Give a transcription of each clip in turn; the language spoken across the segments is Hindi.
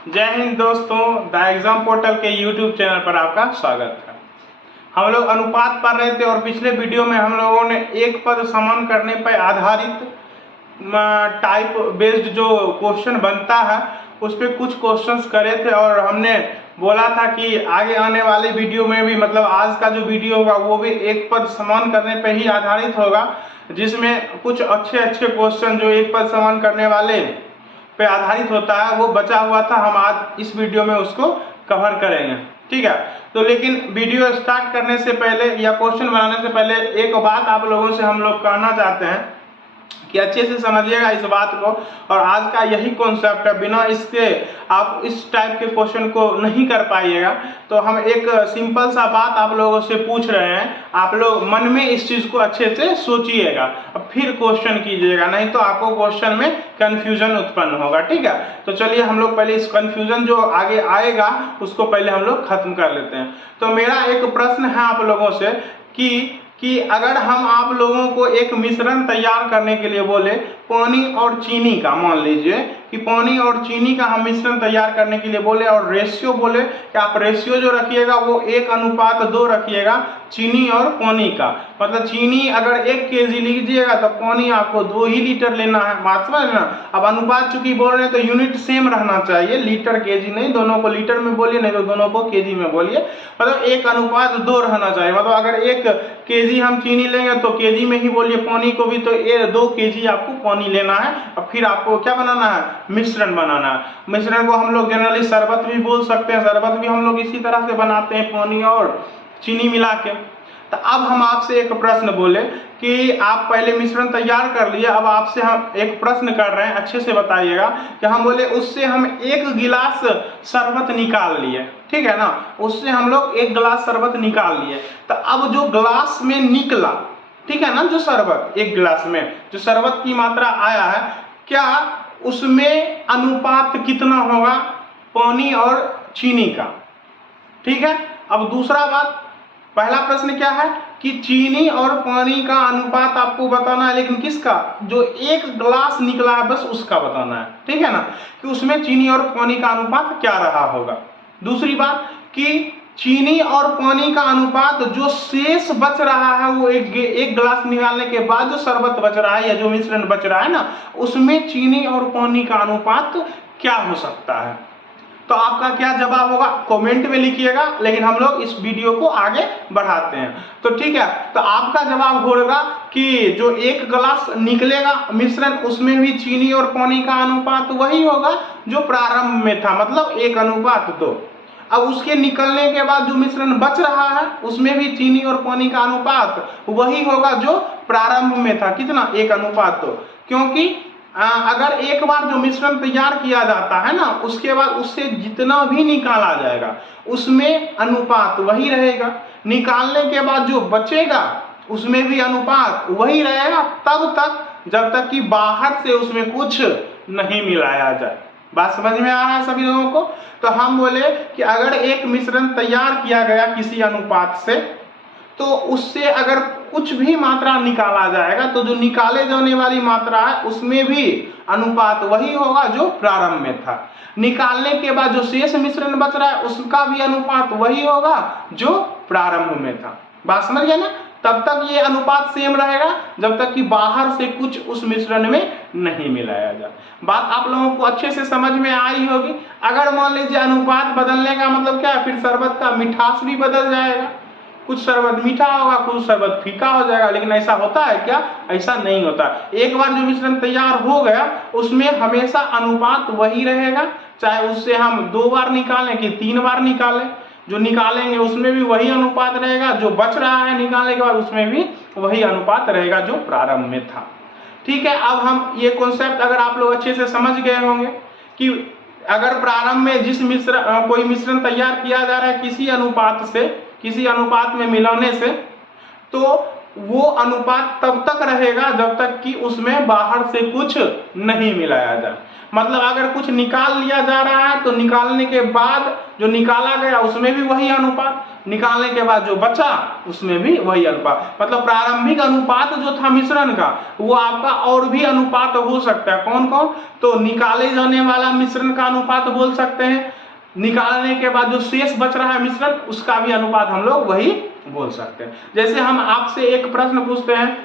जय हिंद दोस्तों, द एग्जाम पोर्टल के यूट्यूब चैनल पर आपका स्वागत है। हम लोग अनुपात पढ़ रहे थे और पिछले वीडियो में हम लोगों ने एक पद समान करने पर आधारित टाइप बेस्ड जो क्वेश्चन बनता है उस पर कुछ क्वेश्चंस करे थे और हमने बोला था कि आगे आने वाले वीडियो में भी, मतलब आज का जो वीडियो होगा वो भी एक पद समान करने पर ही आधारित होगा, जिसमें कुछ अच्छे क्वेश्चन जो एक पद समान करने वाले पे आधारित होता है वो बचा हुआ था। हम आज इस वीडियो में उसको कवर करेंगे, ठीक है। तो लेकिन वीडियो स्टार्ट करने से पहले या क्वेश्चन बनाने से पहले एक बात आप लोगों से हम लोग कहना चाहते हैं कि अच्छे से समझिएगा इस बात को। और आज का यही कॉन्सेप्ट है, बिना इसके आप इस टाइप के क्वेश्चन को नहीं कर पाइएगा। तो हम एक सिंपल सा बात आप लोगों से पूछ रहे हैं, आप लोग मन में इस चीज को अच्छे से सोचिएगा और फिर क्वेश्चन कीजिएगा, नहीं तो आपको क्वेश्चन में कंफ्यूजन उत्पन्न होगा, ठीक है। तो चलिए हम लोग पहले इस कंफ्यूजन जो आगे आएगा उसको पहले हम लोग खत्म कर लेते हैं। तो मेरा एक प्रश्न है आप लोगों से कि अगर हम आप लोगों को एक मिश्रण तैयार करने के लिए बोले पानी और चीनी का, मान लीजिए कि पानी और चीनी का हम मिश्रण तैयार करने के लिए बोले और रेशियो बोले कि आप रेशियो जो रखिएगा वो 1:2 रखिएगा चीनी और पानी का। मतलब चीनी अगर 1 kg लीजिएगा तो पानी आपको 2 ही लीटर लेना है, बात समझ ना। अब अनुपात चूंकि बोल रहे हैं तो यूनिट सेम रहना चाहिए, लीटर केजी नहीं, दोनों को लीटर में बोलिए नहीं तो दोनों को केजी में बोलिए। मतलब 1:2 रहना चाहिए। मतलब अगर 1 kg हम चीनी लेंगे तो केजी में ही बोलिए, पानी को भी तो 2 kg आपको पानी लेना है और फिर आपको क्या बनाना है, मिश्रण बनाना है। मिश्रण को हम लोग जनरली शरबत भी बोल सकते हैं, शरबत भी हम लोग इसी तरह से बनाते हैं, पानी और चीनी मिला के। तो अब हम आपसे एक प्रश्न बोले कि आप पहले मिश्रण तैयार कर लिए, अब आपसे हम एक प्रश्न कर रहे हैं, अच्छे से बताइएगा कि हम बोले उससे हम 1 गिलास शरबत निकाल लिए, ठीक है ना। उससे हम लोग 1 गिलास शरबत निकाल लिए। तो अब जो ग्लास में निकला, ठीक है ना, जो शरबत 1 गिलास में जो शरबत की मात्रा आया है, क्या उसमें अनुपात कितना होगा पानी और चीनी का, ठीक है। अब दूसरा बात, पहला प्रश्न क्या है कि चीनी और पानी का अनुपात आपको बताना है, लेकिन किसका, जो 1 गिलास निकला है बस उसका बताना है, ठीक है ना, कि उसमें चीनी और पानी का अनुपात क्या रहा होगा। दूसरी बात कि चीनी और पानी का अनुपात जो शेष बच रहा है वो एक गिलास निकालने के बाद जो शरबत बच रहा है या जो मिश्रण बच रहा है ना, उसमें चीनी और पानी का अनुपात क्या हो सकता है। तो आपका क्या जवाब होगा कमेंट में लिखिएगा, लेकिन हम लोग इस वीडियो को आगे बढ़ाते हैं। तो ठीक है, तो आपका जवाब होगा कि जो 1 गिलास निकलेगा मिश्रण उसमें भी चीनी और पानी का अनुपात वही होगा जो प्रारंभ में था, मतलब 1:2। अब उसके निकलने के बाद जो मिश्रण बच रहा है उसमें भी चीनी और पानी का अनुपात वही होगा जो प्रारंभ में था, कितना, 1:2। क्योंकि अगर एक बार जो मिश्रण तैयार किया जाता है ना, उसके बाद उससे जितना भी निकाला जाएगा उसमें अनुपात वही रहेगा। निकालने के बाद जो बचेगा उसमें भी अनुपात वही रहेगा, तब तक जब तक कि बाहर से उसमें कुछ नहीं मिलाया जाए। बात समझ में आ रहा है सभी लोगों को। तो हम बोले कि अगर एक मिश्रण तैयार किया गया किसी अनुपात से, तो उससे अगर कुछ भी मात्रा निकाला जाएगा तो जो निकाले जाने वाली मात्रा है उसमें भी अनुपात वही होगा जो प्रारंभ में था। निकालने के बाद जो शेष मिश्रण बच रहा है उसका भी अनुपात वही होगा जो प्रारंभ में था। बात समझ गए ना। तब तक ये अनुपात सेम रहेगा जब तक कि बाहर से कुछ उस मिश्रण में नहीं मिलाया जाए। बात आप लोगों को अच्छे से समझ में आई होगी। अगर मान लीजिए अनुपात बदलने का मतलब क्या है, फिर शरबत का मिठास भी बदल जाएगा, कुछ शरबत मीठा होगा कुछ शरबत फीका हो जाएगा। लेकिन ऐसा होता है क्या, ऐसा नहीं होता। एक बार जो मिश्रण तैयार हो गया उसमें हमेशा अनुपात वही रहेगा, चाहे उससे हम 2 बार निकालें कि 3 बार निकालें, जो निकालेंगे उसमें भी वही अनुपात रहेगा, जो बच रहा है निकालने के बाद उसमें भी वही अनुपात रहेगा जो प्रारंभ में था। ठीक है, अब हम ये कॉन्सेप्ट अगर आप लोग अच्छे से समझ गए होंगे कि अगर प्रारंभ में जिस कोई मिश्रण तैयार किया जा रहा है किसी अनुपात में मिलाने से, तो वो अनुपात तब तक रहेगा जब तक कि उसमें बाहर से कुछ नहीं मिलाया जाए। मतलब अगर कुछ निकाल लिया जा रहा है तो निकालने के बाद जो निकाला गया उसमें भी वही अनुपात, निकालने के बाद जो बचा उसमें भी वही अनुपात, मतलब प्रारंभिक अनुपात जो था मिश्रण का वो आपका और भी अनुपात हो सकता है। कौन कौन? तो निकाले जाने वाला मिश्रण का अनुपात बोल सकते हैं, निकालने के बाद जो शेष बच रहा है मिश्रण उसका भी अनुपात हम लोग वही बोल सकते हैं। जैसे हम आपसे एक प्रश्न पूछते हैं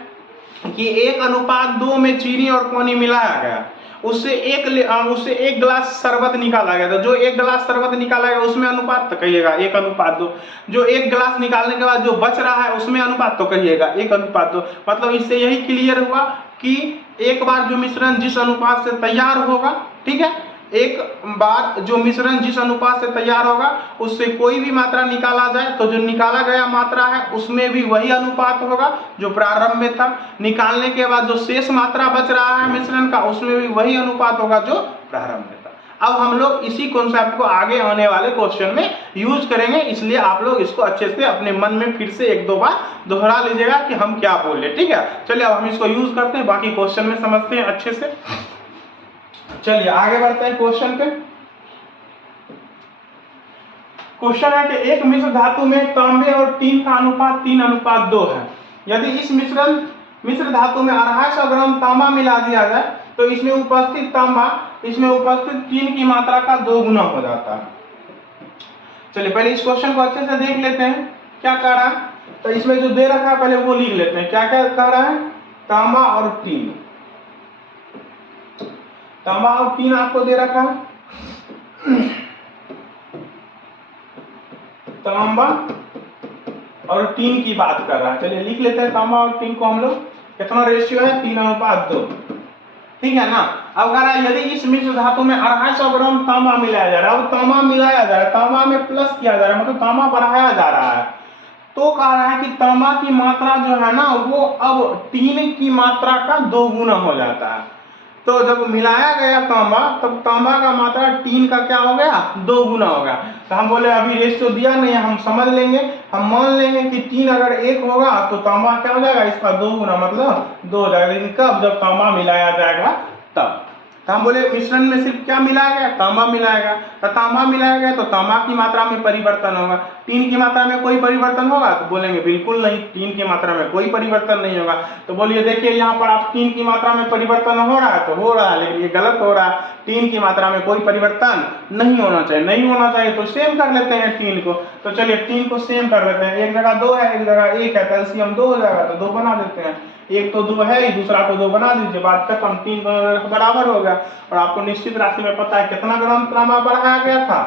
कि 1:2 में चीनी और पानी मिलाया गया, उससे एक गिलास शरबत निकाला गया, तो जो एक गिलास शरबत निकाला गया उसमें अनुपात तो कहिएगा 1:2। जो एक गिलास निकालने के बाद जो बच रहा है उसमें अनुपात तो कहिएगा 1:2। मतलब इससे यही क्लियर हुआ कि एक बार जो मिश्रण जिस अनुपात से तैयार होगा, ठीक है, एक बार जो मिश्रण जिस अनुपात से तैयार होगा उससे कोई भी मात्रा निकाला जाए तो जो निकाला गया मात्रा है उसमें भी वही अनुपात होगा जो प्रारंभ में था। निकालने के बाद जो शेष मात्रा बच रहा है मिश्रण का उसमें भी वही अनुपात होगा जो प्रारंभ में था। अब हम लोग इसी कॉन्सेप्ट को आगे आने वाले क्वेश्चन में यूज करेंगे, इसलिए आप लोग इसको अच्छे से अपने मन में फिर से 1-2 बार दोहरा लीजिएगा कि हम क्या बोले, ठीक है। चलिए अब हम इसको यूज करते हैं, बाकी क्वेश्चन में समझते हैं अच्छे से। चलिए आगे बढ़ते हैं क्वेश्चन पे। क्वेश्चन है कि एक मिश्र धातु में तांबे और टीन का अनुपात 3:2 है। यदि इस मिश्र धातु में 250 ग्राम तांबा मिला दिया जाए तो इसमें उपस्थित तांबा इसमें उपस्थित टीन की मात्रा का 2 गुना हो जाता है। चलिए पहले इस क्वेश्चन को अच्छे से देख लेते हैं क्या कह रहा है। तो इसमें जो दे रखा है पहले वो लिख लेते हैं, क्या क्या कह रहा है। तांबा और टीन, तांबा और टीन आपको दे रखा है। तांबा और टीन की बात कर रहा है। चलिए लिख लेते हैं तांबा और टीन को हम लोग। कितना रेशियो है? 3:2, ठीक है ना। अब कह रहा है यदि इस मिश्र धातु में 250 ग्राम तांबा मिलाया जा रहा है, अब तांबा मिलाया जा रहा है, तांबा में प्लस किया जा रहा है, मतलब तांबा बढ़ाया जा रहा है, तो कह रहा है कि तांबा की मात्रा जो है ना वो अब टीन की मात्रा का 2 गुना हो जाता है। तो जब मिलाया गया तांबा तब तांबा का मात्रा टीन का क्या हो गया? 2 गुना हो गया। तो हम बोले अभी रेशियो दिया नहीं है, हम समझ लेंगे, हम मान लेंगे कि टीन अगर 1 होगा तो तांबा क्या हो जाएगा? इसका 2 गुना मतलब 2 हो जाएगा। लेकिन कब? जब तांबा मिलाया जाएगा तब। तो हम बोले मिश्रण में सिर्फ क्या मिलाया गया? तांबा मिलाया गया। तो तांबा मिलाया गया तो तांबा की मात्रा में परिवर्तन होगा। टीन की मात्रा में कोई परिवर्तन होगा? तो बोलेंगे बिल्कुल नहीं, टीन की मात्रा में कोई परिवर्तन नहीं होगा। तो बोलिए देखिए यहाँ पर आप टीन की मात्रा में परिवर्तन हो रहा है, तो हो रहा है, लेकिन ये गलत हो रहा है। टीन की मात्रा में कोई परिवर्तन नहीं होना चाहिए, नहीं होना चाहिए। तो सेम कर लेते हैं टीन को। तो चलिए टीन को सेम कर लेते हैं। एक जगह 2 है, एक जगह 1 है, तो एलसीएम 2 हो जाएगा, तो 2 बना देते हैं। एक तो 2 है ही, दूसरा को 2 बना दीजिए, बात खत्म। 3 बराबर हो गया। और आपको निश्चित राशि में पता है कितना ग्राम तांबा बढ़ाया गया था?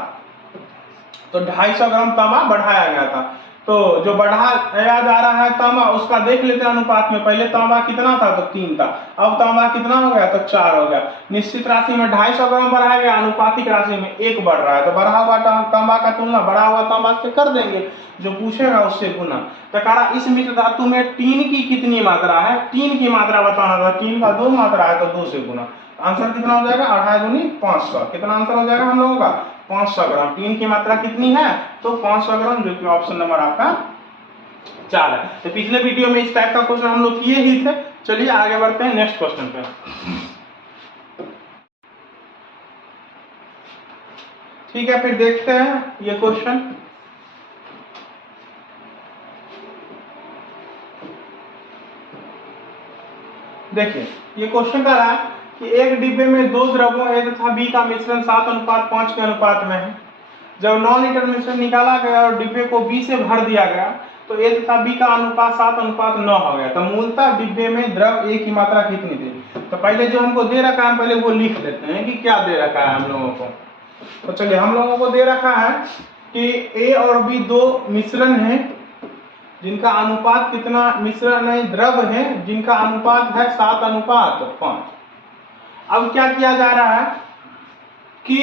तो 250 ग्राम तांबा बढ़ाया गया था। तो जो बढ़ाया जा रहा है तांबा उसका देख लेते हैं अनुपात में। पहले तांबा कितना था? तो 3 था। अब तांबा कितना हो गया? तो 4 हो गया। निश्चित राशि में 250 ग्राम बढ़ाया गया, अनुपातिक राशि में 1 बढ़ रहा है। तो बढ़ा हुआ तांबा का तुलना बढ़ा हुआ तांबा से कर देंगे, जो पूछेगा उससे गुना। तो कह रहा इस मिश्र धातु में टीन की कितनी मात्रा है? टीन की मात्रा बताना था। टीन का 2 मात्रा है तो 2 से गुना। आंसर कितना हो जाएगा? 2.5 दूनी 500। कितना आंसर हो जाएगा हम लोगों का? 500 ग्राम। टीन की मात्रा कितनी है? तो 500 ग्राम, जो कि ऑप्शन नंबर आपका 4 है। तो पिछले वीडियो में इस टाइप का क्वेश्चन हम लोग किए ही थे। चलिए आगे बढ़ते हैं नेक्स्ट क्वेश्चन पे। ठीक है, फिर देखते हैं ये क्वेश्चन। देखिए ये क्वेश्चन का रहा कि एक डिब्बे में 2 द्रवों A तथा B का मिश्रण 7:5 के अनुपात में है। जब 9 लीटर मिश्रण निकाला गया और डिब्बे को B से भर दिया गया तो A तथा B का अनुपात 7:9 हो गया। तो मूलतः डिब्बे में द्रव A की मात्रा कितनी थी? तो पहले जो हमको दे रखा है हम पहले वो लिख लेते हैं कि क्या दे रखा है हम लोगों को। तो चलिए हम लोगों को दे रखा है कि A और B 2 मिश्रण है जिनका अनुपात कितना? मिश्रण नहीं, द्रव है जिनका अनुपात है 7:5। अब क्या किया जा रहा है कि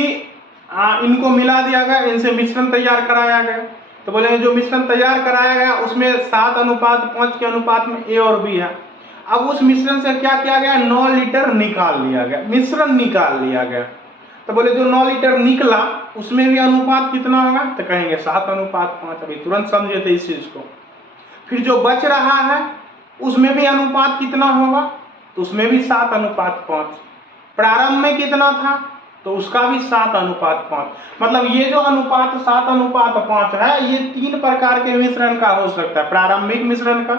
इनको मिला दिया गया, इनसे मिश्रण तैयार कराया गया। तो बोलेंगे जो मिश्रण तैयार कराया गया उसमें 7:5 के अनुपात में A और B है। अब उस मिश्रण से क्या किया गया? 9 लीटर निकाल लिया गया, मिश्रण निकाल लिया गया। तो बोले जो 9 लीटर निकला उसमें भी अनुपात कितना होगा? तो कहेंगे 7:5। अभी तुरंत समझे थे इस चीज को। फिर जो बच रहा है उसमें भी अनुपात कितना होगा? तो उसमें भी 7:5। प्रारंभ में कितना था? तो उसका भी 7:5। मतलब ये जो अनुपात 7:5 है, ये 3 प्रकार के मिश्रण का हो सकता है। प्रारंभिक मिश्रण का,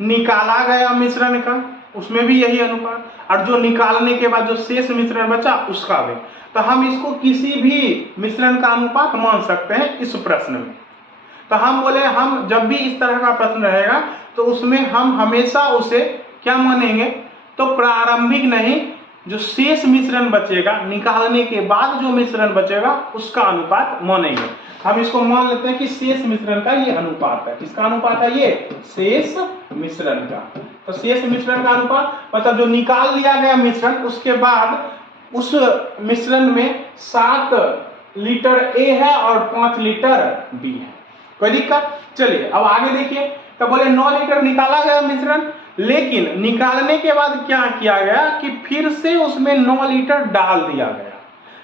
निकाला गया मिश्रण का, उसमें भी यही अनुपात, और जो निकालने के बाद जो शेष मिश्रण बचा उसका भी। तो हम इसको किसी भी मिश्रण का अनुपात मान सकते हैं इस प्रश्न में। तो हम बोले हम जब भी इस तरह का प्रश्न रहेगा तो उसमें हम हमेशा उसे क्या मानेंगे, तो प्रारंभिक नहीं, जो शेष मिश्रण बचेगा निकालने के बाद जो मिश्रण बचेगा उसका अनुपात मानेंगे। हम इसको मान लेते हैं कि शेष मिश्रण का ये अनुपात है। किसका अनुपात है? ये शेष मिश्रण का। तो शेष मिश्रण का अनुपात मतलब जो निकाल लिया गया मिश्रण, उसके बाद उस मिश्रण में 7 लीटर ए है और 5 लीटर बी है। कोई दिक्कत? चलिए अब आगे देखिए। तो बोले 9 लीटर निकाला गया मिश्रण, लेकिन निकालने के बाद क्या किया गया कि फिर से उसमें 9 लीटर डाल दिया गया।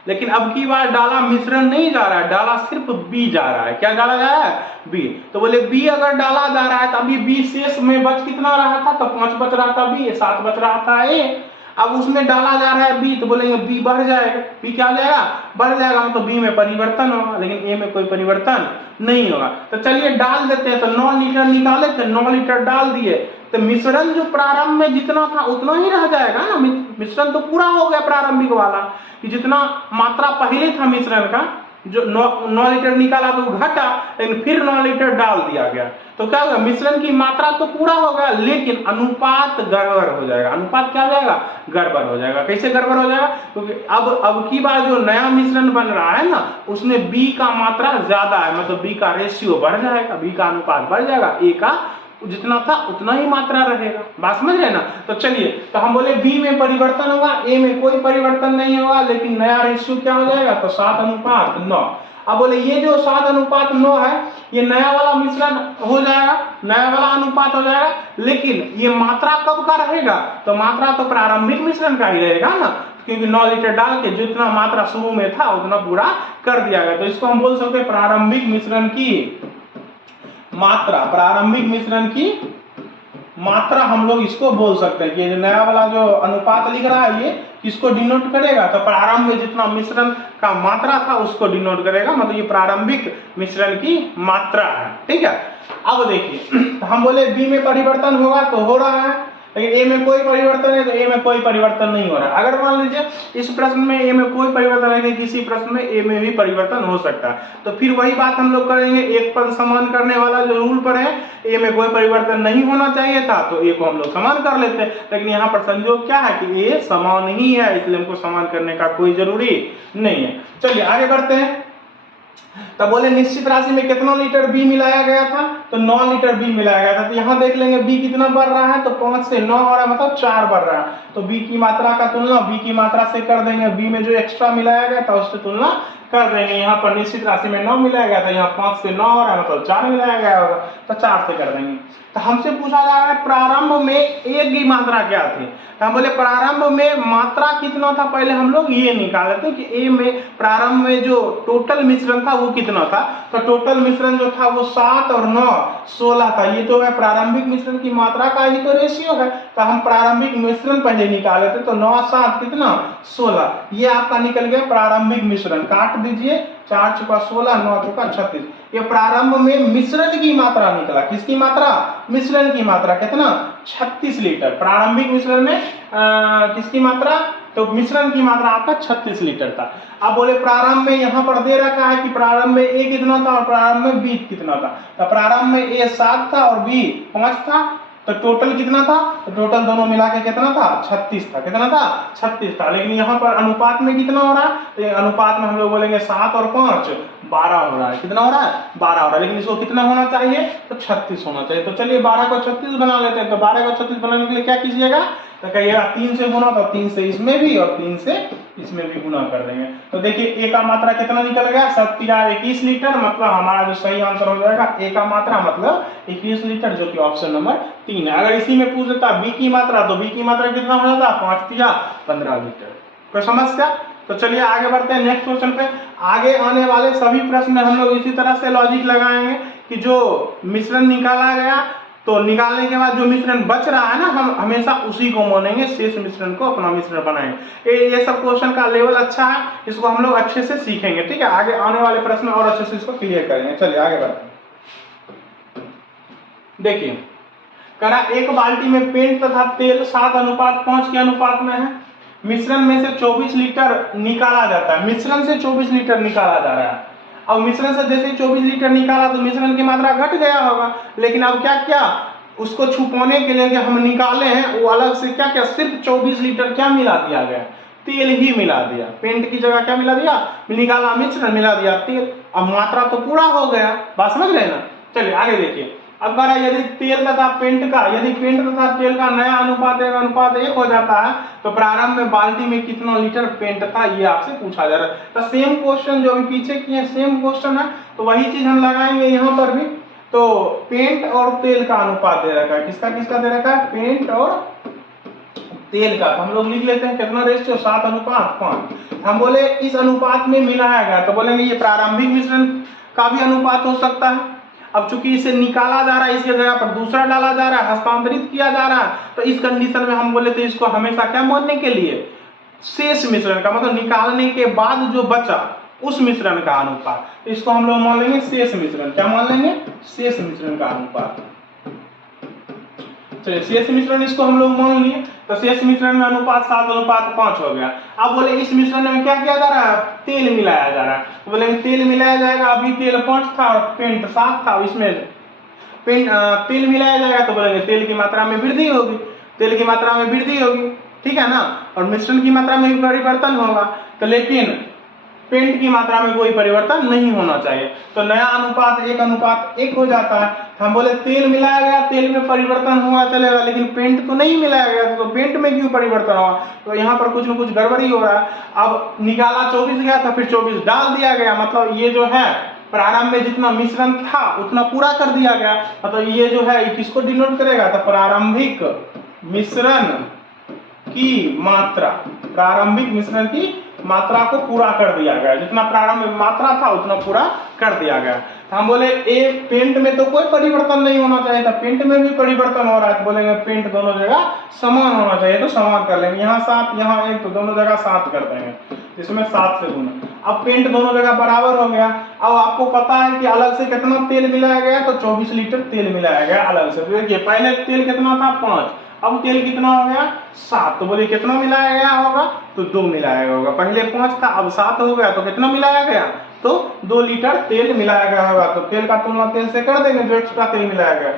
लेकिन अब की बार डाला मिश्रण नहीं जा रहा है, डाला सिर्फ बी जा रहा है। क्या डाला जा रहा है? बी। तो बोले बी अगर डाला जा रहा है तो अभी बी शेष में बच कितना रहा था? तो 5 बच रहा था बी, 7 बच रहा था ए। अब उसमें डाला जा रहा है बी, तो बोलेंगे बी बढ़ जाएगा। बी क्या हो जाएगा? बढ़ जाएगा, मतलब बी में परिवर्तन होगा, लेकिन ए में कोई परिवर्तन नहीं होगा। तो चलिए डाल देते हैं। तो 9 लीटर निकाले थे, 9 लीटर डाल दिए, तो मिश्रण जो प्रारंभ में जितना था उतना ही रह जाएगा ना। मिश्रण तो पूरा हो गया प्रारंभिक वाला, कि जितना मात्रा पहले था मिश्रण का, जो 9 लीटर निकाला तो घटा, लेकिन फिर 9 लीटर डाल दिया गया। तो क्या होगा? मिश्रण की मात्रा तो पूरा हो गया, लेकिन अनुपात गड़बड़ हो जाएगा। अनुपात क्या हो जाएगा? गड़बड़ हो जाएगा। कैसे गड़बड़ हो जाएगा? क्योंकि अब की बार जो नया मिश्रण बन रहा है ना, उसमें बी का मात्रा ज्यादा है, मतलब बी का रेशियो बढ़ जाएगा, बी का अनुपात बढ़ जाएगा, ए का जितना था उतना ही मात्रा रहेगा। बात समझ रहे ना? तो चलिए, तो हम बोले बी में परिवर्तन होगा, ए में कोई परिवर्तन नहीं होगा, लेकिन नया रेशियो क्या हो जाएगा? तो 7:9। अब बोले ये जो 7:9 है, ये नया वाला मिश्रण हो जाएगा, नया वाला अनुपात हो जाएगा, लेकिन ये मात्रा कब का रहेगा? तो मात्रा तो प्रारंभिक मिश्रण का ही रहेगा ना, क्योंकि 9 लीटर डाल के जितना मात्रा शुरू में था उतना पूरा कर दिया गया। तो इसको हम बोल सकते हैं प्रारंभिक मिश्रण की मात्रा। प्रारंभिक मिश्रण की मात्रा हम लोग इसको बोल सकते हैं कि ये नया वाला जो अनुपात लिख रहा है ये किसको डिनोट करेगा? तो प्रारंभ में जितना मिश्रण का मात्रा था उसको डिनोट करेगा, मतलब ये प्रारंभिक मिश्रण की मात्रा है। ठीक है। अब देखिए, हम बोले बी में परिवर्तन होगा तो हो रहा है, लेकिन ए में कोई परिवर्तन है तो ए में कोई परिवर्तन नहीं हो रहा है। अगर मान लीजिए इस प्रश्न में ए में कोई परिवर्तन नहीं, किसी प्रश्न में ए में भी परिवर्तन हो सकता है, तो फिर वही बात हम लोग करेंगे, एक पद समान करने वाला जो रूल पर है, ए में कोई परिवर्तन नहीं होना चाहिए था तो ए को हम लोग समान कर लेते हैं। लेकिन यहाँ पर संयोग क्या है कि ए समान ही है, इसलिए हमको समान करने का कोई जरूरी नहीं है। चलिए आगे बढ़ते हैं। तब बोले निश्चित राशि में कितना लीटर बी मिलाया गया था? तो 9 लीटर बी मिलाया गया था। तो यहाँ देख लेंगे बी कितना बढ़ रहा है, तो 5 से 9 हो रहा है, मतलब 4 बढ़ रहा है। तो बी की मात्रा का तुलना बी की मात्रा से कर देंगे, बी में जो एक्स्ट्रा मिलाया गया था उससे तुलना कर देंगे। यहाँ पर निश्चित राशि में 9 मिलाया गया था, यहाँ 5 से 9 हो रहा है, मतलब 4 मिलाया गया होगा, तो 4 से कर देंगे। तो हमसे पूछा जा रहा है प्रारंभ में ए की मात्रा क्या थी? तो हम बोले प्रारंभ में मात्रा कितना था, पहले हम लोग ये निकाल लेते हैं कि ए में प्रारंभ में जो टोटल मिश्रण था वो कितना था। तो टोटल मिश्रण जो था वो 7 और 9 16 था। ये तो है प्रारंभिक मिश्रण की मात्रा का ही तो रेशियो है। तो हम प्रारंभिक मिश्रण पहले निकाल लेते, तो 9 7 कितना 16, ये आपका निकल गया प्रारंभिक मिश्रण। काट दीजिए, 4 चुका 16, 9 चुका 36। ये प्रारंभ में मिश्रण की मात्रा निकला। किसकी मात्रा? मिश्रण की मात्रा। कितना? 36 लीटर। प्रारंभिक मिश्रण में किसकी मात्रा? तो मिश्रण की मात्रा आपका 36 लीटर था। अब बोले प्रारंभ में यहाँ पर दे रखा है कि प्रारंभ में ए कितना था और प्रारंभ में बी कितना था। तो प्रारंभ में ए 7 था और बी 5 था, तो टोटल कितना था? तो टोटल दोनों मिला के कितना था? 36 था। कितना था? 36 था। लेकिन यहाँ पर अनुपात में कितना हो रहा है? तो अनुपात में हम लोग बोलेंगे 7 और 5 12 हो रहा है। कितना हो रहा है? 12 हो रहा है। लेकिन इसको कितना होना चाहिए? तो 36 होना चाहिए। तो चलिए 12 को 36 बना लेते हैं। तो 12 को 36 बनाने के लिए क्या कीजिएगा? तो कहिएगा 3 से गुना, तो 3 से इसमें भी और 3 से इसमें भी गुना कर देंगे। तो देखिए ए का मात्रा कितना निकल गया? 7 21 लीटर, मतलब हमारा जो सही आंसर हो जाएगा ए का मात्रा मतलब 21 लीटर, जो कि ऑप्शन नंबर 3 है। अगर इसी में पूछ देता बी की मात्रा, तो बी की मात्रा कितना हो जाता? 5 15 लीटर। कोई समस्या? तो चलिए आगे बढ़ते हैं नेक्स्ट क्वेश्चन पे। आगे आने वाले सभी प्रश्न में हम लोग इसी तरह से लॉजिक लगाएंगे कि जो मिश्रण निकाला गया तो निकालने के बाद जो मिश्रण बच रहा है ना, हम हमेशा उसी को मानेंगे, शेष मिश्रण को अपना मिश्रण बनाएंगे। ये सब क्वेश्चन का लेवल अच्छा है, इसको हम लोग अच्छे से सीखेंगे, ठीक है। आगे आने वाले प्रश्न और अच्छे से इसको क्लियर करेंगे। चलिए आगे बढ़ते हैं। देखिए करा एक बाल्टी में पेंट तथा तेल 7:5 के अनुपात में है। मिश्रण में से 24 लीटर निकाला जाता है। मिश्रण से 24 लीटर निकाला जा रहा है। अब मिश्रण से जैसे 24 लीटर निकाला तो मिश्रण की मात्रा घट गया होगा, लेकिन अब क्या क्या उसको छुपाने के लिए हम निकाले हैं, वो अलग से क्या क्या सिर्फ 24 लीटर क्या मिला दिया गया, तेल ही मिला दिया। पेंट की जगह क्या मिला दिया, निकाला मिश्रण, मिला दिया तेल। अब मात्रा तो पूरा हो गया, बात समझ रहे ना। चलिए आगे देखिए। अब कह रहा है यदि तेल तथा पेंट का, यदि पेंट तथा तेल का नया अनुपात 1:1 हो जाता है तो प्रारंभ में बाल्टी में कितना लीटर पेंट था, ये आपसे पूछा जा रहा है। तो सेम क्वेश्चन जो अभी पीछे किए सेम क्वेश्चन है, तो वही चीज हम लगाएंगे यहाँ पर भी। तो पेंट और तेल का अनुपात दे रखा है, किसका किसका दे रखा है, पेंट और तेल का। तो हम लोग लिख लेते हैं कितना रेशियो, 7:5। हम बोले इस अनुपात में मिलाया गया, तो बोलेंगे ये प्रारंभिक मिश्रण का भी अनुपात हो सकता है। अब चूंकि इसे निकाला जा रहा है, इसकी जगह पर दूसरा डाला जा रहा है, हस्तांतरित किया जा रहा है, तो इस कंडीशन में हम बोले तो इसको हमेशा क्या मानने के लिए, शेष मिश्रण का, मतलब निकालने के बाद जो बचा उस मिश्रण का अनुपात, तो इसको हम लोग मान लेंगे शेष मिश्रण। क्या मान लेंगे, शेष मिश्रण का अनुपात। चलिए शेष मिश्रण इसको हम लोग मान लिए, तो शेष मिश्रण में अनुपात 7:5 हो गया। अब बोले इस मिश्रण में क्या किया जा रहा है, तेल मिलाया जा रहा है, तो बोलेंगे तेल मिलाया जाएगा। अभी तेल 5 था और पेंट 7 था, इसमें तेल मिलाया जाएगा, तो बोलेंगे तेल की मात्रा में वृद्धि होगी, तेल की मात्रा में वृद्धि होगी, ठीक है ना। और मिश्रण की मात्रा में भी परिवर्तन होगा, तो लेकिन पेंट की मात्रा में कोई परिवर्तन नहीं होना चाहिए। तो नया अनुपात 1:1 हो जाता है। हम बोले तेल मिलाया गया, तेल में परिवर्तन हुआ चलेगा, लेकिन पेंट तो नहीं मिलाया गया, तो पेंट में क्यों परिवर्तन हुआ, तो यहाँ पर कुछ न कुछ गड़बड़ी हो रहा है। अब निकाला 24 गया था, फिर 24 डाल दिया गया, मतलब ये जो है प्रारंभ में जितना मिश्रण था उतना पूरा कर दिया गया। मतलब ये जो है किसको डिनोट करेगा, तो प्रारंभिक मिश्रण की मात्रा, प्रारंभिक मिश्रण की मात्रा को पूरा कर दिया गया, जितना प्रारंभ में मात्रा था उतना पूरा कर दिया गया। हम बोले ए पेंट में तो कोई परिवर्तन नहीं होना चाहिए था, पेंट में भी परिवर्तन हो रहा है, तो बोलेंगे पेंट दोनों जगह समान होना चाहिए, तो समान कर लेंगे। यहाँ 7 यहाँ 1, तो दोनों जगह 7 कर देंगे, इसमें 7 से गुना। अब पेंट दोनों जगह बराबर हो गया। अब आपको पता है कि अलग से कितना तेल मिलाया गया, तो 24 लीटर तेल मिलाया गया अलग से। देखिए पहले तेल कितना था, 5, अब तेल कितना हो गया, 7। तो बोलिए कितना मिलाया गया होगा, तो 2 मिलाया गया होगा। पहले 5 था, अब 7 हो गया, तो कितना मिलाया गया, तो 2 लीटर तेल मिलाया गया होगा। तो तेल का तुलना तेल से कर देंगे जो एक्स्ट्रा तेल मिलाया गया।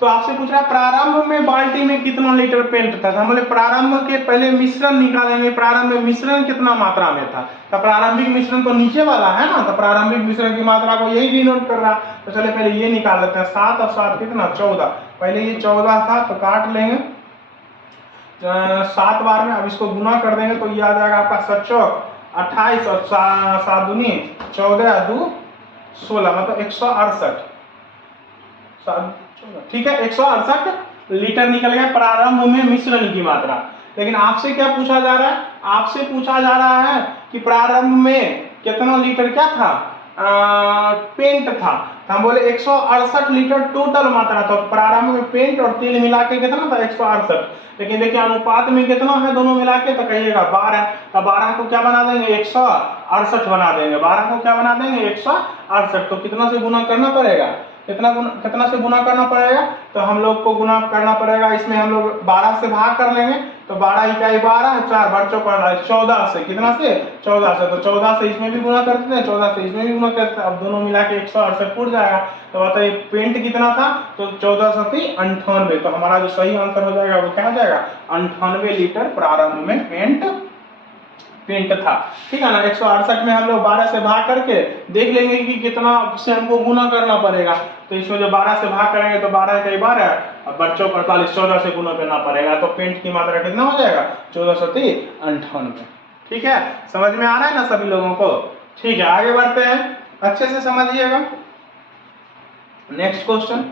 तो आपसे पूछ रहा है प्रारंभ में बाल्टी में कितना लीटर पेंट था, तो हम बोले प्रारंभ के पहले मिश्रण निकालेंगे, प्रारंभ में मिश्रण कितना मात्रा में था। तो प्रारंभिक मिश्रण तो नीचे वाला है ना, तो प्रारंभिक मिश्रण की मात्रा को यही डिनोट कर रहा। तो चलिए पहले ये निकाल लेते हैं, 7 और 7 कितना, 14। पहले ये 14 था, तो काट लेंगे 7 बार में। अब इसको गुना कर देंगे तो ये आ जाएगा आपका 7 28 और 7 दूनी 14 2 16, मतलब 168, ठीक है, 168 लीटर निकल गया प्रारंभ में मिश्रण की मात्रा। लेकिन आपसे क्या पूछा जा रहा है, आपसे पूछा जा रहा है कि प्रारंभ में कितना लीटर क्या था, पेंट था। तो हम बोले 168 लीटर टोटल मात्रा, तो प्रारंभ में पेंट और तेल मिला के कितना था, 168। लेकिन देखिए अनुपात में कितना है दोनों मिला के, तो कहिएगा 12। तो 12 को क्या बना देंगे, 168 बना देंगे। 12 को क्या बना देंगे, 168। तो कितना से गुना करना पड़ेगा, कितना से गुना करना पड़ेगा, तो हम लोग को गुना करना पड़ेगा, इसमें हम लोग 12 से भाग कर लेंगे, तो 12 इकाई 12, 4 बार 14 से, कितना से, 14 से। तो 14 से इसमें भी गुना करते हैं, 14 से इसमें भी गुना करते हैं। अब दोनों मिला के 168 उड़ जाएगा। तो बताइए पेंट कितना था, तो 14 7 98। तो हमारा जो सही आंसर हो जाएगा वो क्या हो जाएगा, 98 लीटर प्रारंभ में पेंट था, ठीक है ना। 168 में हम लोग 12 से भाग करके देख लेंगे कि कितना से हमको गुना करना पड़ेगा। तो इसमें जो 12 से भाग करेंगे तो 12 कई 12, और बच्चों 48, 14 से गुना करना पड़ेगा। तो पेंट की मात्रा कितना हो जाएगा, 14 7 98। ठीक है, समझ में आ रहा है ना सभी लोगों को। ठीक है, आगे बढ़ते हैं, अच्छे से समझिएगा। नेक्स्ट क्वेश्चन,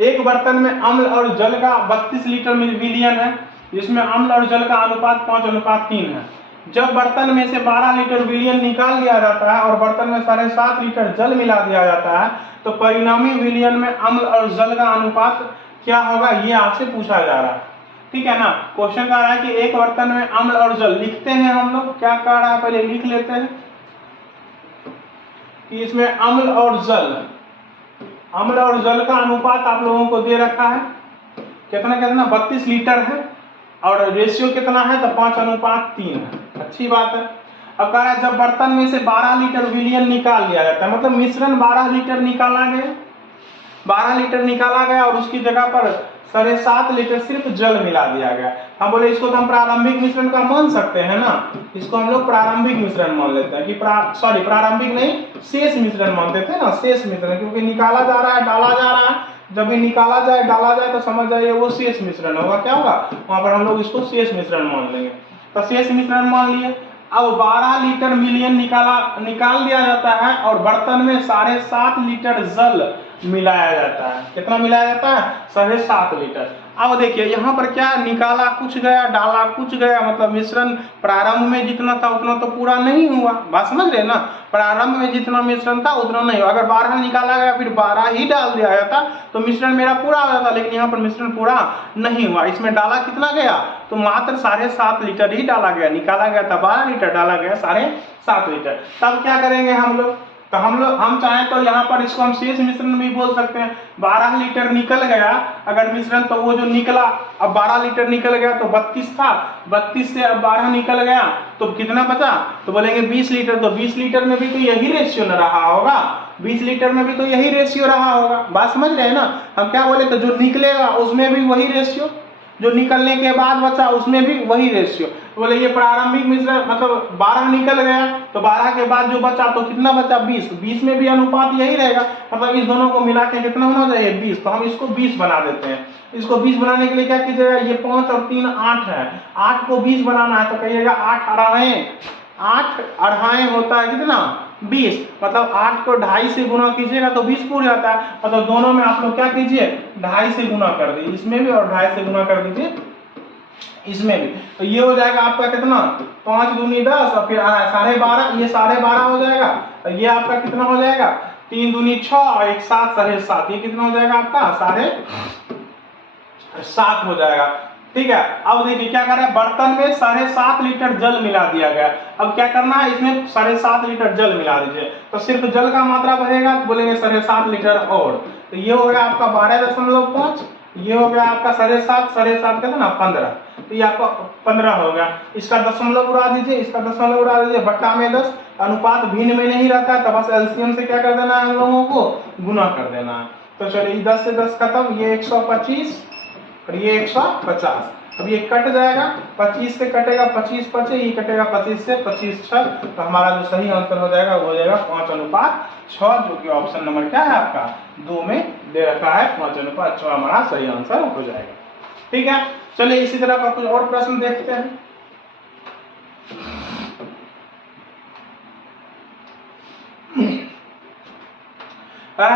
एक बर्तन में अम्ल और जल का 32 लीटर विलियन है, जिसमें अम्ल और जल का अनुपात 5:3 है। जब बर्तन में से 12 लीटर विलियन निकाल लिया जाता है और बर्तन में 7.5 लीटर जल मिला दिया जाता है, तो परिणामी विलयन में अम्ल और जल का अनुपात क्या होगा, ये आपसे पूछा जा रहा है। ठीक है ना। क्वेश्चन कह रहा है कि एक बर्तन में अम्ल और जल, लिखते हैं हम लोग, क्या कह रहा है पहले लिख लेते हैं कि इसमें अम्ल और जल का अनुपात आप लोगों को दे रखा है कितना 32 लीटर है, और रेशियो कितना है तो 5:3 है। अच्छी बात है। अब कह रहा है जब बर्तन में से 12 लीटर विलयन निकाल लिया जाता है, मतलब मिश्रण 12 लीटर निकाला गया और उसकी जगह पर 7.5 लीटर सिर्फ जल मिला दिया गया। हम बोले इसको तो हम प्रारंभिक मिश्रण का मान सकते हैं ना, इसको हम लोग प्रारंभिक मिश्रण मान लेते हैं कि प्रारंभिक नहीं, शेष मिश्रण मानते थे ना, शेष मिश्रण, क्योंकि निकाला जा रहा है डाला जा रहा है, जब भी निकाला जाए डाला जाए तो समझ जाइए वो शेष मिश्रण होगा। क्या होगा वहां पर हम लोग इसको शेष मिश्रण मान लेंगे। तो शेष मिश्रण मान लिए। अब 12 लीटर विलयन निकाल दिया जाता है और बर्तन में 7.5 लीटर जल मिलाया जाता है। कितना मिलाया जाता है 7.5 लीटर। अब देखिए यहाँ पर क्या निकाला कुछ गया डाला कुछ गया, मतलब मिश्रण प्रारंभ में जितना था उतना तो पूरा नहीं हुआ। बात समझ रहे ना, प्रारंभ में जितना मिश्रण था उतना नहीं हुआ। अगर 12 निकाला गया फिर 12 ही डाल दिया जाता तो मिश्रण मेरा पूरा हो जाता, लेकिन यहाँ पर मिश्रण पूरा नहीं हुआ। इसमें डाला कितना गया तो मात्र 7.5 लीटर ही डाला गया, निकाला गया था 12 लीटर, डाला गया 7.5 लीटर। तब क्या करेंगे हम लोग, तो हम चाहें तो यहाँ पर इसको हम शेष मिश्रण भी बोल सकते हैं। 12 लीटर निकल गया अगर मिश्रण, तो वो जो निकला, अब 12 लीटर निकल गया तो 32 था, 32 से अब 12 निकल गया तो कितना बचा, तो बोलेंगे 20 लीटर। तो 20 लीटर में भी तो यही रेशियो न रहा होगा, 20 लीटर में भी तो यही रेशियो रहा होगा। बात समझ रहे हैं ना, हम क्या बोले, तो जो निकलेगा उसमें भी वही रेशियो, जो निकलने के बाद बचा उसमें भी वही रेशियो। बोले ये प्रारंभिक मिश्रण, मतलब 12 निकल गया तो 12 के बाद जो बचा तो कितना बचा 20, 20 में भी अनुपात यही रहेगा, मतलब इस दोनों को मिला के कितना होना चाहिए 20। तो हम इसको 20 बना देते हैं। इसको 20 बनाने के लिए क्या कीजिएगा, ये 5 और 3 8 है, 8 को 20 बनाना है तो कहिएगा 8 अढ़ाई होता है कितना 20, मतलब 8 को 2.5 से गुना कीजिएगा तो 20 पूरा जाता है। मतलब दोनों में आप लोग क्या कीजिए 2.5 से गुना कर दीजिए, इसमें भी और 2.5 से गुना कर दीजिए इसमें भी। तो ये हो जाएगा आपका कितना 5 दूनी 10 और फिर 12.5, ये 12.5 हो जाएगा। तो ये आपका कितना हो जाएगा 3 दूनी 6 और 1 7 7.5, ये कितना हो जाएगा आपका 7.5 हो जाएगा। ठीक है। अब देखिए क्या कर रहा है, बर्तन में 7.5 लीटर जल मिला दिया गया। अब क्या करना है, इसमें 7.5 लीटर जल मिला दीजिए, तो सिर्फ जल का मात्रा बढ़ेगा तो बोलेंगे 7.5 लीटर और। तो ये हो गया आपका 12.5, ये हो गया आपका 7.5 कितना 15, तो ये आपका 15 हो गया। इसका दशमलव उड़ा दीजिए, इसका दशमलव उड़ा दीजिए, बट्टा में 10, अनुपात भिन्न में नहीं रहता है तो बस एलसीएम से क्या कर देना है हम लोगों को गुना कर देना है। तो चलिए 10 से 10 खत्म, ये 125 और ये 150। अब ये कट जाएगा, 25 से कटेगा 25 5, ये कटेगा 25 से 25 6, तो हमारा जो सही आंसर हो जाएगा वो हो जाएगा 5:6, जो कि ऑप्शन नंबर क्या है आपका 2 में दे रखा है। 5:6 हमारा सही आंसर हो जाएगा। ठीक है। चलिए इसी तरह का कुछ और प्रश्न देखते हैं।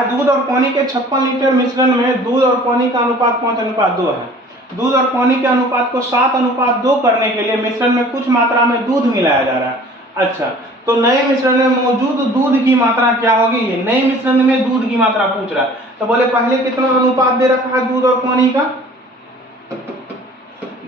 दूध और पानी के 56 लीटर मिश्रण में दूध और पानी का अनुपात 5:2 है। दूध और पानी के अनुपात को 7:2 करने के लिए मिश्रण में कुछ मात्रा में दूध मिलाया जा रहा है। अच्छा, तो नए मिश्रण में मौजूद दूध की मात्रा क्या होगी, ये नए मिश्रण में दूध की मात्रा पूछ रहा है। तो बोले पहले कितना अनुपात दे रखा है दूध और पानी का,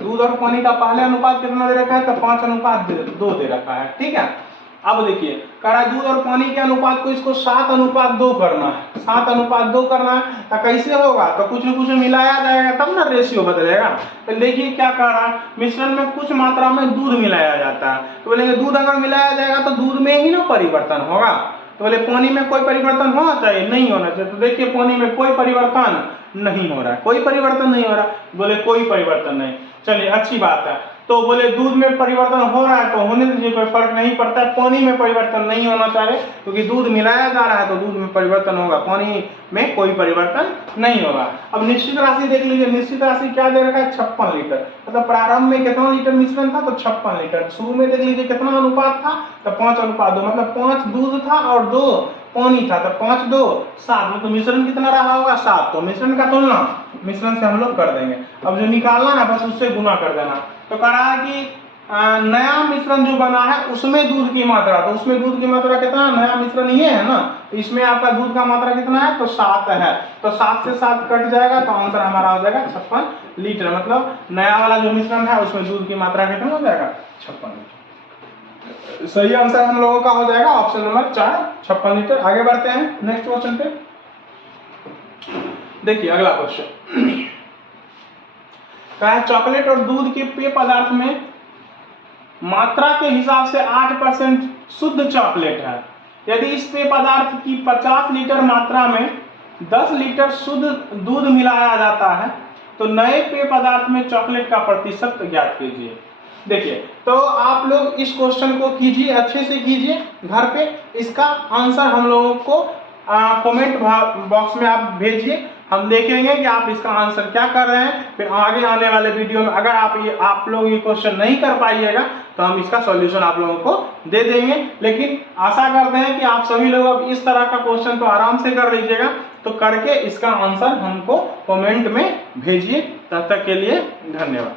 दूध और पानी का पहले अनुपात कितना दे रखा है तो 5:2 दे रखा है। ठीक है। अब देखिए कह रहा है दूध और पानी के अनुपात को इसको 7:2 करना है, 7:2 करना है। तो कैसे होगा, तो कुछ न कुछ मिलाया जाएगा तब ना रेशियो बदलेगा। तो देखिए क्या कह रहा है, मिश्रण में कुछ मात्रा में दूध मिलाया जाता है, तो बोलेंगे दूध अगर मिलाया जाएगा तो दूध में ही ना परिवर्तन होगा। तो बोले पानी में कोई परिवर्तन होना चाहिए, नहीं होना चाहिए। तो देखिए पानी में कोई परिवर्तन नहीं हो रहा है, कोई परिवर्तन नहीं हो रहा, बोले कोई परिवर्तन नहीं। चलिए अच्छी बात है। तो बोले दूध में परिवर्तन हो रहा है तो होने दीजिए, कोई फर्क नहीं पड़ता है। पानी में परिवर्तन नहीं होना चाहिए क्योंकि दूध मिलाया जा रहा है तो दूध में परिवर्तन होगा, पानी में कोई परिवर्तन नहीं होगा। अब निश्चित राशि देख लीजिए, निश्चित राशि क्या दे रखा है 56 लीटर, मतलब प्रारंभ में कितना लीटर मिश्रण था तो 56 लीटर। शुरू में देख लीजिए कितना अनुपात था तो 5:2, मतलब 5 दूध था और 2 पानी था, तो 5:2 7, तो मिश्रण कितना रहा होगा 7। तो मिश्रण का तुलना मिश्रण से हम लोग कर देंगे। अब जो निकालना है बस उससे गुना कर देना। तो कह रहा है कि नया मिश्रण जो बना है उसमें दूध की मात्रा, तो उसमें दूध की मात्रा कितना है, नया मिश्रण ये है ना, तो इसमें आपका दूध का मात्रा कितना है, तो 7 है, तो 7 से 7 कट जाएगा, तो आंसर हमारा हो जाएगा 56 लीटर। मतलब नया वाला जो मिश्रण है उसमें दूध की मात्रा कितना हो जाएगा, 56 लीटर। सही आंसर हम लोगों का हो जाएगा ऑप्शन नंबर 4, 56 लीटर। आगे बढ़ते हैं नेक्स्ट क्वेश्चन पे। देखिए अगला क्वेश्चन क्या है, चॉकलेट और दूध के पेय पदार्थ में मात्रा के हिसाब से 8% शुद्ध चॉकलेट है। यदि इस पेय पदार्थ की 50 लीटर मात्रा में 10 लीटर शुद्ध दूध मिलाया जाता है तो नए पेय पदार्थ में चॉकलेट का प्रतिशत ज्ञात कीजिए। देखिए तो आप लोग इस क्वेश्चन को कीजिए, अच्छे से कीजिए घर पे। इसका आंसर हम लोगों को कमेंट बॉक्स में आप भेजिए, हम देखेंगे कि आप इसका आंसर क्या कर रहे हैं। फिर आगे आने वाले वीडियो में अगर आप लोग ये क्वेश्चन नहीं कर पाइएगा तो हम इसका सॉल्यूशन आप लोगों को दे देंगे। लेकिन आशा करते हैं कि आप सभी लोग अब इस तरह का क्वेश्चन तो आराम से कर लीजिएगा, तो करके इसका आंसर हमको कमेंट में भेजिए। तब तक के लिए धन्यवाद।